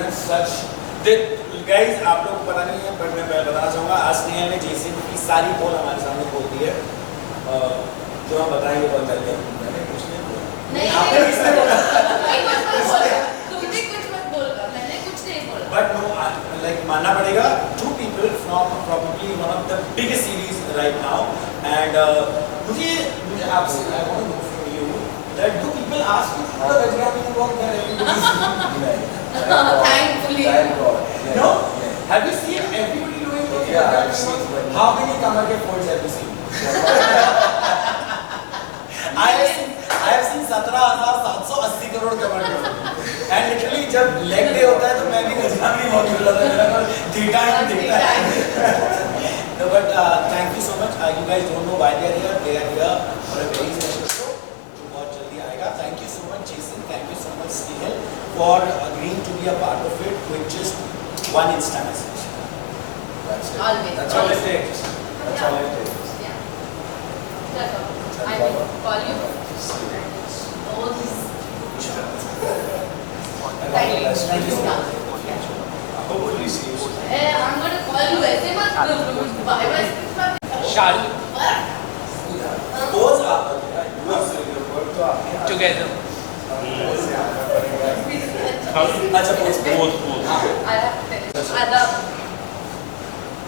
given such guys आप लोग पता नहीं है बट मैं बताना चाहूँगा आज स्नेहा ने जेसिन की सारी पोल हमारे सामने खोल दी है जो हम बताएंगे बहुत जल्दी। मैंने कुछ नहीं बोला। नहीं आपने किसने बोला? तुमने कुछ मत बोला, मैंने कुछ नहीं बोला। But no, like मानना पड़ेगा two people from probably one of the biggest series right now and मुझे आपसे I want to know from you that do people ask you to the Gajrami work that everybody is Thankfully. Thank God. No? Have you seen everybody doing the Gajrami? How many Kamar ke folds have you seen? I have seen 17,780 crore कमर के folds. And literally जब leg day होता है तो मैं भी Gajrami work कर रहा था मेरा को दिखता है No, but thank you so much. You guys don't know why they are here. They are here for a very special show. जो बहुत जल्दी आएगा. Thank you so much, Jason. Thank you so much, Snehal, for agreeing to be a part of it with just one Insta message. That's it. Always. That's all it takes. That's all it takes. Yeah. That's all. I will call you. Oh, this. Thank you so much. Hopefully see you soon. I'm going to call you ऐसे मत bye bye. Shahrukh Pose आप तो आपके together. अच्छा pose. आदाब.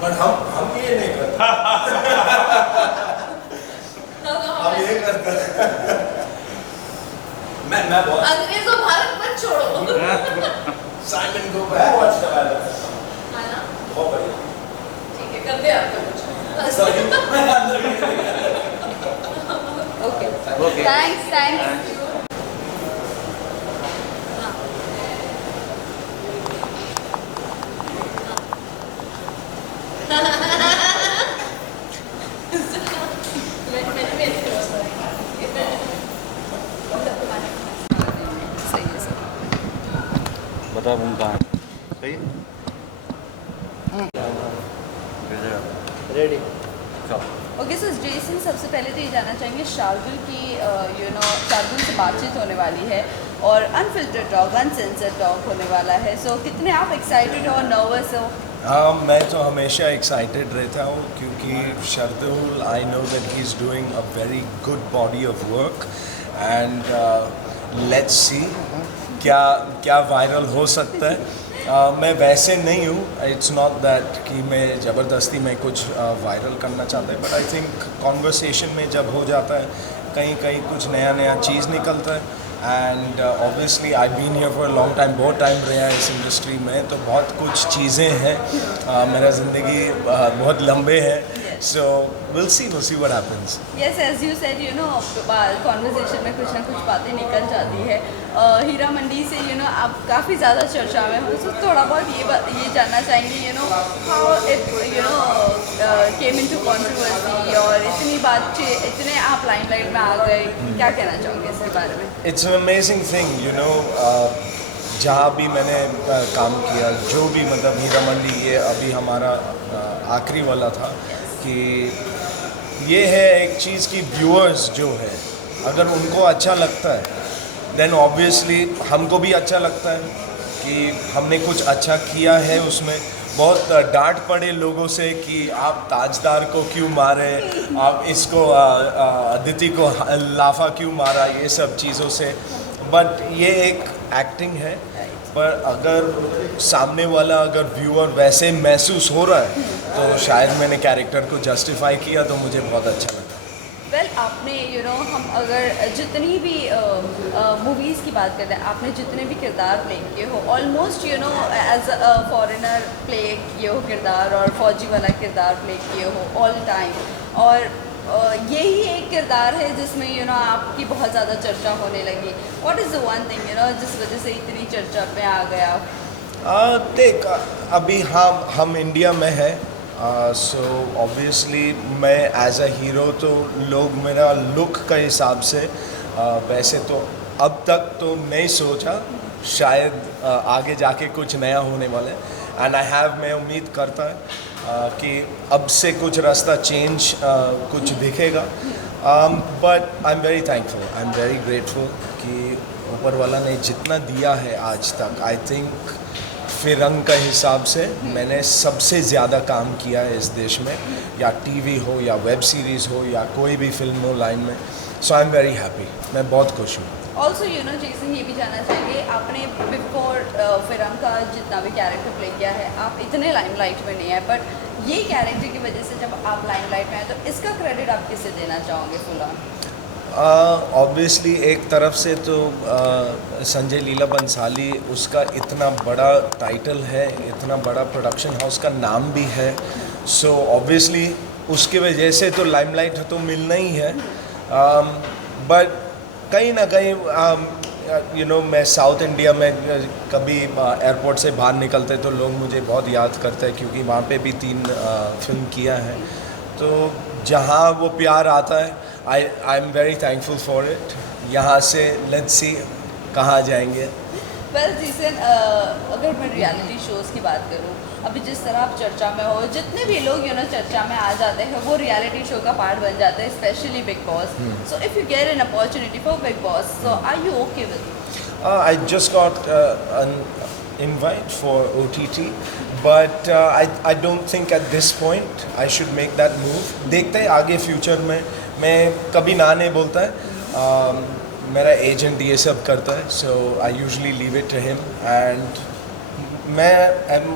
But हम ये नहीं करते. हम ये करते हैं. मैं बहुत अंग्रेजों भारत मत छोड़ो. साइमन को बहुत अच्छा लगा. है ना? बहुत बढ़िया. ठीक है, कर दे आपका कुछ. Sorry, मैं अंदर भी Okay. Okay. Thanks. बता रूम कहाँ है? रेडी. ओके सो जेसन सबसे पहले तो ये जानना चाहेंगे शार्दुल की शार्दुल से बातचीत होने वाली है और अनफिल्टर्ड टॉक अनसेंसर्ड टॉक होने वाला है. सो कितने आप एक्साइटेड हो, नर्वस हो? मैं तो हमेशा एक्साइटेड रहता हूँ क्योंकि Shardul I know that he is doing a very good body of work and let's see क्या वायरल हो सकता है. मैं वैसे नहीं हूँ. इट्स नॉट दैट कि मैं ज़बरदस्ती में कुछ वायरल करना चाहता है बट आई थिंक कॉन्वर्सेशन में जब हो जाता है कहीं कुछ नया चीज़ निकलता है. And obviously I been here for long time. बहुत टाइम रहा है इस इंडस्ट्री में तो बहुत कुछ चीज़ें हैं. मेरा ज़िंदगी बहुत लंबे है. So we'll see what happens. Yes, as you said, conversation में कुछ ना कुछ बातें निकल जाती है. हीरा मंडी से आप काफ़ी ज़्यादा चर्चा में हो. तो थोड़ा बहुत ये जानना चाहेंगे how it came into controversy और इतनी बातचीत इतने आप लाइमलाइट में आ गए. क्या कहना चाहोगे इसके बारे में? It's an amazing thing, जहाँ भी मैंने काम किया जो भी मतलब हीरा मंडी ये अभी हमारा आखिरी वाला था कि ये है एक चीज़ की व्यूअर्स जो है अगर उनको अच्छा लगता है देन ऑब्वियसली हमको भी अच्छा लगता है कि हमने कुछ अच्छा किया है उसमें. बहुत डांट पड़े लोगों से कि आप ताजदार को क्यों मारे, आप इसको अदिति को लाफा क्यों मारा, ये सब चीज़ों से. बट ये एक एक्टिंग है. पर अगर सामने वाला अगर व्यूअर वैसे महसूस हो रहा है तो शायद मैंने कैरेक्टर को जस्टिफाई किया तो मुझे बहुत अच्छा लगा. वेल आपने हम अगर जितनी भी मूवीज़ की बात करते हैं आपने जितने भी किरदार प्ले किए हो almost as a foreigner play किए हो किरदार और फौजी वाला किरदार प्ले किए हो ऑल टाइम. और यही एक किरदार है जिसमें आपकी बहुत ज़्यादा चर्चा होने लगी. What is the one thing जिस वजह से इतनी चर्चा में आ गया? देख अभी हम इंडिया में है सो ऑब्वियसली मैं एज अ हीरो तो लोग मेरा लुक के हिसाब से वैसे तो अब तक तो नहीं सोचा. शायद आगे जाके कुछ नया होने वाला है एंड मैं उम्मीद करता है कि अब से कुछ रास्ता चेंज कुछ दिखेगा. But I am very thankful, I am very grateful कि ऊपर वाला ने जितना दिया है आज तक. आई थिंक फिरंग का हिसाब से मैंने सबसे ज़्यादा काम किया है इस देश में, या टीवी हो या वेब सीरीज़ हो या कोई भी फिल्म हो लाइन में. सो आई एम वेरी हैप्पी, मैं बहुत खुश हूँ. ऑल्सो जेसन ये भी जानना चाहेंगे, आपने बिफोर फिरंग का जितना भी कैरेक्टर प्ले किया है, आप इतने लाइमलाइट में नहीं है, बट ये कैरेक्टर की वजह से जब आप लाइमलाइट में आए तो इसका क्रेडिट आप किसे देना चाहोगे फुल ऑन? ऑब्वियसली एक तरफ से तो संजय लीला बंसाली, उसका इतना बड़ा टाइटल है, इतना बड़ा प्रोडक्शन हाउस का नाम भी है. सो ऑब्वियसली उसकी वजह से तो लाइमलाइट तो मिलना ही है. बट कहीं ना कहीं मैं साउथ इंडिया में कभी एयरपोर्ट से बाहर निकलते तो लोग मुझे बहुत याद करते हैं, क्योंकि वहाँ पे भी 3 फिल्म किया है. तो जहाँ वो प्यार आता है, I am very thankful for it. यहाँ से लेट्स सी कहाँ जाएंगे. वेल जीसन, अगर मैं रियलिटी शोज़ की बात करूँ, अभी जिस तरह आप चर्चा में हो, जितने भी लोग चर्चा में आ जाते हैं वो रियलिटी शो का पार्ट बन जाते हैं, specially Bigg Boss. So if you get an opportunity for Bigg Boss, so are you okay with it? I just got an invite for OTT, but I don't think at this point I should make that move. देखते हैं आगे future में. मैं कभी ना नहीं बोलता है. मेरा एजेंट ये सब करता है, so I usually leave it to him. And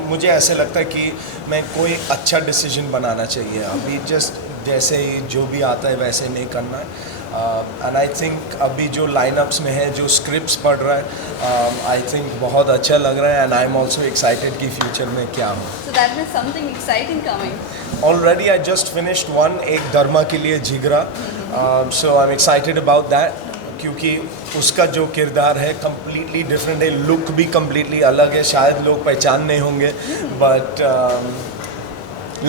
मुझे ऐसे लगता है कि मैं कोई अच्छा डिसीजन बनाना चाहिए. अभी जस्ट जैसे ही जो भी आता है वैसे नहीं करना है. एंड आई थिंक अभी जो लाइनअप्स में है, जो स्क्रिप्ट्स पढ़ रहा है, आई थिंक बहुत अच्छा लग रहा है. And I am also excited कि फ्यूचर में क्या हो. So that means something exciting coming. Already I just finished one, एक धर्मा के लिए Jigra. So I am excited about that, क्योंकि उसका जो किरदार है कम्प्लीटली डिफरेंट है. लुक भी कम्प्लीटली अलग है, शायद लोग पहचान नहीं होंगे, but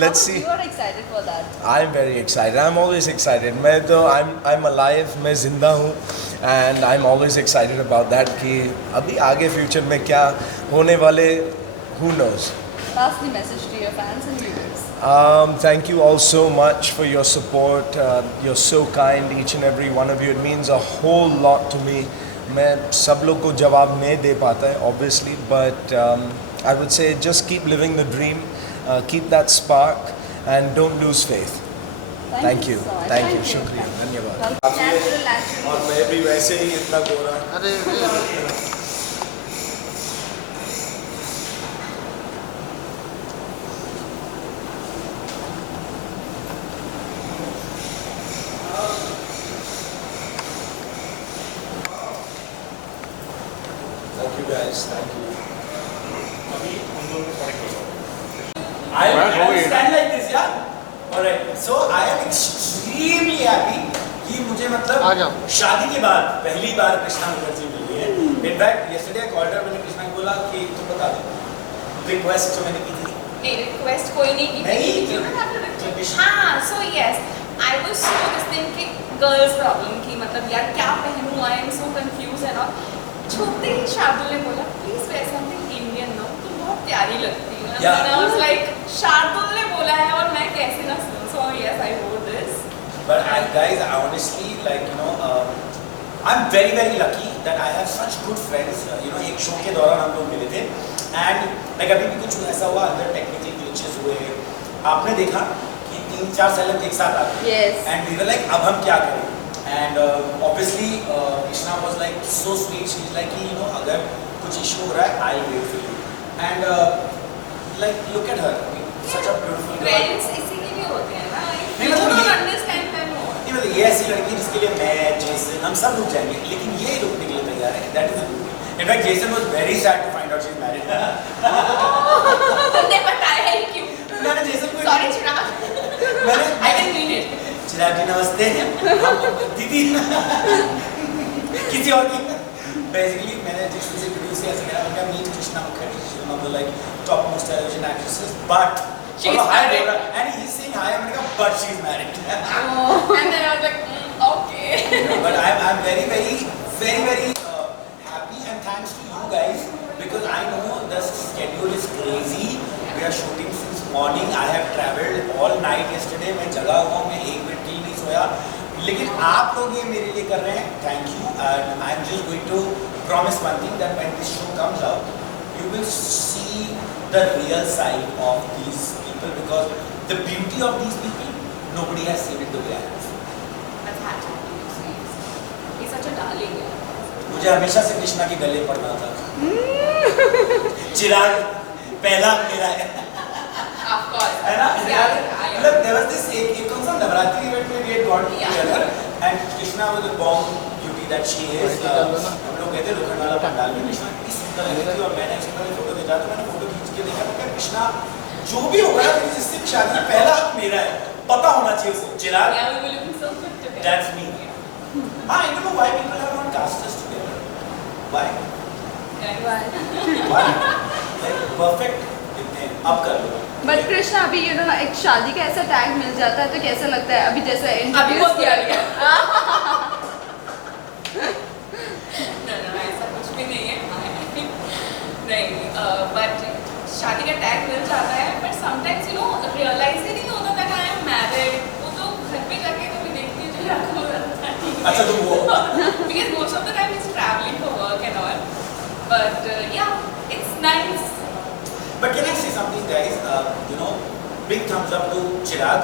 let's see. You are excited for that? I am very excited. I am always excited. I'm alive. मैं जिंदा हूँ, and I'm always excited about that. कि अभी आगे फ्यूचर में क्या होने वाले, who knows. Lastly, message to your fans and viewers. Thank you all so much for your support. You're so kind, each and every one of you. It means a whole lot to me. मैं सब लोग को जवाब नहीं दे पाता है, obviously, but I would say just keep living the dream. Keep that spark and don't lose faith. Thank you. So much. Thank you. शुक्रिया, धन्यवाद. Natural. और मैं भी वैसे ही इतना गोरा. अरे Thank you guys. Thank you. I stand like this, yeah. Alright. So I am extremely happy कि मुझे मतलब शादी के बाद पहली बार कृष्णा मुखर्जी मिली है. In fact, yesterday I called her, मैंने कृष्णा को बोला कि तुम बता दो रिक्वेस्ट जो मैंने की थी. नहीं, रिक्वेस्ट कोई नहीं की थी. हाँ, so yes, I was so this thing कि girls problem की मतलब यार क्या पहनूं, I am so confused है ना. छूते ही शार्दुल ने बोला प्लीज wear something Indian ना, तुम बहुत प्यारी लगती है. And I was like, Shardul ने बोला है और मैं कैसे ना सुनूं. So yes, I wore this. But guys, I honestly I'm very very lucky that I have such good friends. एक शो के दौरान हम लोग मिले थे, and अभी भी कुछ ऐसा हुआ, अंदर टेक्निकल ग्लिचेस हुए. आपने देखा कि 3-4 सेलेब्स एक साथ आ गए. Yes. And we were like, अब हम क्या करें? And obviously Krishna was like so sweet. She's like कि अगर कुछ इशू हो रहा है, I'll wait for you. And like look at her, such a beautiful girl. Friends इसीलिए होते हैं ना. नहीं, You मतलब don't ये- understand them more. नहीं मतलब ये ऐसी लड़की जिसके लिए मैं, जेसन, हम सब रुक जाएंगे, लेकिन ये रुकने के लिए तैयार है. That is the beauty. In fact, Jason was very sad to find out she's married. तुमने बताया ही क्यों? मैंने जेसन को Sorry चिराग. मैंने I didn't mean it. चिराग जी नमस्ते. दीदी किसी और की basically मैंने जेसन से इंट्रोड्यूस किया, ऐसे कहा meet Krishna Mukherjee. She's one of the like top most television actresses, but She's hi married. Dora, and he's saying hi, I'm like, but she's married. And then I was like, okay. But I'm very happy, and thanks to you guys, because I know the schedule is crazy. We are shooting since morning. I have traveled all night yesterday. मैं जगा हुआ हूँ, मैं एक minute के लिए नहीं सोया, लेकिन आप लोग ये मेरे लिए कर रहे हैं. Thank you, and I'm just going to promise one thing, that when this show comes out, you will see the real side of these people, because the beauty of these people, nobody has seen it the way I have. I've had to do this. He's such a darling. मुझे हमेशा से कृष्णा के गले पड़ना था। चिराग पहला मेरा है। Of course. है ना? Yeah. मतलब there was this एक कौन सा नवरात्रि इवेंट में we had got together and Krishna was the bomb beauty that she is. हम लोग गए थे लोखंडवाला पंडाल में, कृष्णा इतनी सुंदर लग रही थी और मैंने उसके पहले फोटो खींचा तो मैंने फोटो खींच के देखा तो कृष्णा जो भी होगा ना मेरी जिससे भी शादी है पहला हक मेरा है, पता होना चाहिए उसे। चिराग, Yeah, we were looking so good together. that's me. I don't know why people have not cast us together. Why? Yeah. Why? Like perfect दिखते हैं, अब कर लो। बट कृष्णा अभी यू नो एक शादी का ऐसा टैग मिल जाता है तो कैसा लगता है अभी जैसे अभी इंट्रोड्यूस बहुत किया बुरा गया No, ऐसा कुछ भी नहीं है। नहीं, but शादी का टैग मिल जाता है, but sometimes you know realize ही नहीं होता that I am married. वो तो घर पे जाके कभी देखती है जो रखा हो जाता है। अच्छा तो वो Because most of the time he's traveling for work and all. But yeah, it's nice. But can I say something, guys? You know, big thumbs up to Chirag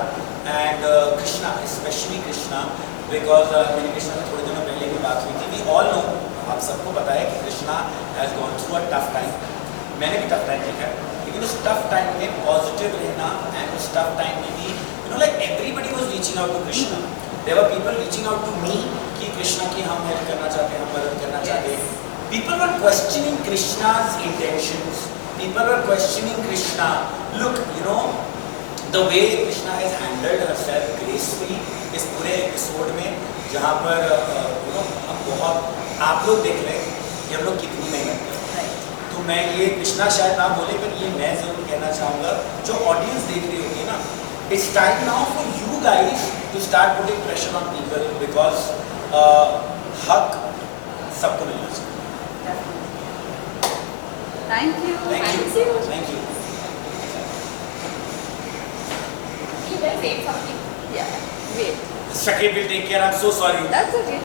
and Krishna, especially Krishna, because मेरी कृष्णा से थोड़े दिनों पहले भी बात हुई थी. We all know, आप सबको पता है कि Krishna has gone through a tough time. मैंने भी tough time देखा है, लेकिन उस tough time में positive रहना and उस tough time में भी, you know, like everybody was reaching out to Krishna. There were people reaching out to me कि कृष्णा की हम help करना चाहते हैं, हम मदद करना चाहते हैं. People were questioning Krishna's intentions. People were questioning Krishna. Look, you know, the way Krishna has handled herself gracefully इस पूरे एपिसोड में, जहाँ पर you know, हम बहुत आप लोग देख रहे हैं कि हम लोग कितनी मेहनत कर रहे हैं. तो मैं ये कृष्णा शायद ना बोले पर ये मैं जरूर कहना चाहूँगा जो ऑडियंस देख रही होगी ना, it's time now for you guys to start putting pressure on people because हक सबको मिलना चाहिए. Thank you Thank you. Thank you. You guys say something. या wait Shakib will take care. I'm so sorry. That's okay